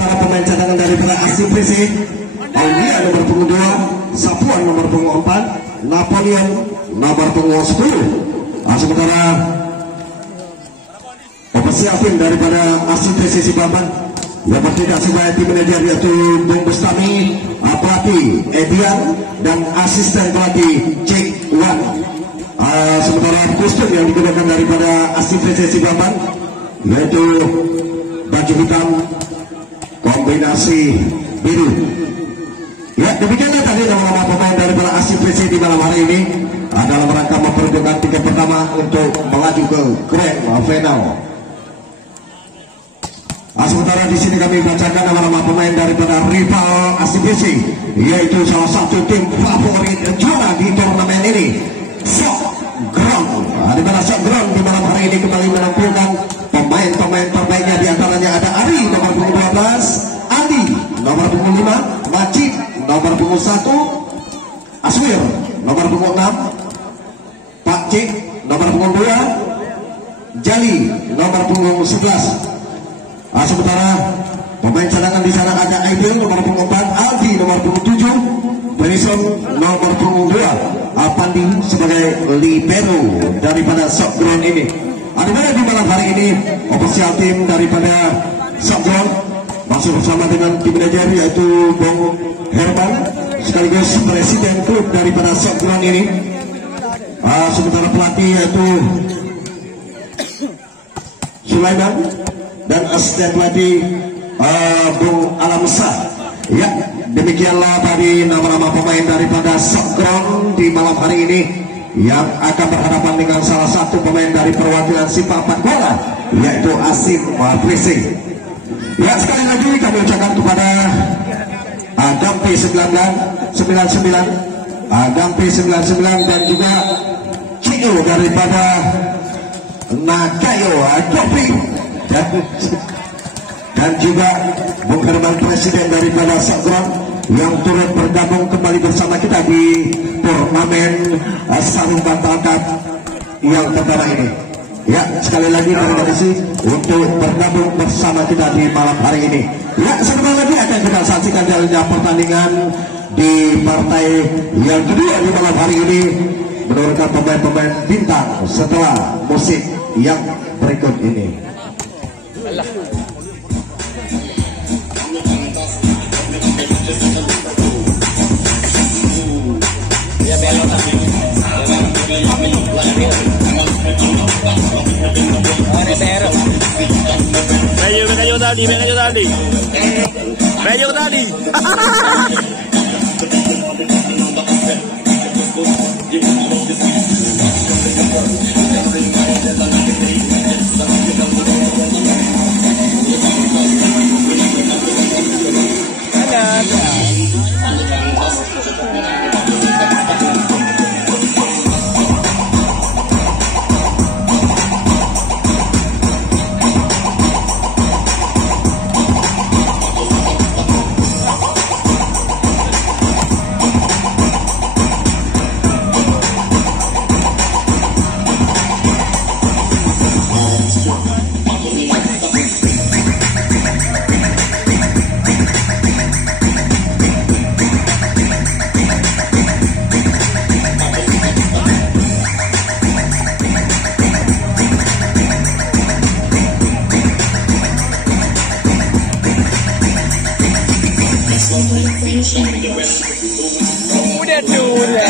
sementara pemain cadangan daripada Asipresi, Aulia nomor punggung 2, Sapuan nomor punggung 4, Napoleon nomor punggung 10. Sementara ofisial tim daripada Asipresi Sibaban yang bertindak sebagai tim manajer yaitu Bung Bustami, pelatih Edian dan asisten pelatih Cik Wan. Sementara kostum yang digunakan daripada Asipresi Sibaban yaitu baju hitam kombinasi biru. Ya, demikianlah tadi nama-nama pemain daripada Asipresi di malam hari ini dalam rangka memperebutkan tiket pertama untuk melaju ke Grand Final. Sementara di sini kami bacakan nama-nama pemain daripada rival Asipresi, yaitu salah satu tim favorit juara di turnamen ini, Sok Ground. Di mana Sok Ground di malam hari ini kembali menampilkan pemain-pemain terbaiknya, di antaranya ada Ari nomor punggung 12, Andi nomor punggung 5, Majid nomor punggung 1, Aswir nomor punggung 6, Pak Cik nomor punggung 2, Jali nomor punggung 11. Sementara pemain cadangan di sana ada Aidil nomor punggung 4, Aldi nomor punggung 7, Benison nomor punggung 2, Pandi sebagai libero daripada Sok Ground ini. Dimana di malam hari ini official tim daripada Sok Ground masuk bersama dengan tim manajer yaitu Bung Herman sekaligus presiden klub daripada Sok Ground ini. Sementara pelatih yaitu Sulaiman dan asisten pelatih Bung Alamsah. Ya, demikianlah tadi nama-nama pemain daripada Sok Ground di malam hari ini yang akan berhadapan dengan salah satu pemain dari perwakilan Sipapat Bola yaitu Asipresi. Ya, sekali lagi kami ucapkan kepada Gampi 99, Gampi 99 dan juga Cio daripada Nakayo Kopi dan juga Bung Herman presiden daripada Sok Ground yang turut bergabung kembali bersama kita di turnamen Sarung Bantal Cup yang pertama ini. Ya, sekali lagi terima kasih untuk bergabung bersama kita di malam hari ini. Ya, sebentar lagi akan kita saksikan jalannya pertandingan di partai yang kedua di malam hari ini menurunkan pemain-pemain bintang setelah musik yang berikut ini. Ya belok tapi. Kayu tadi. Udah dulu.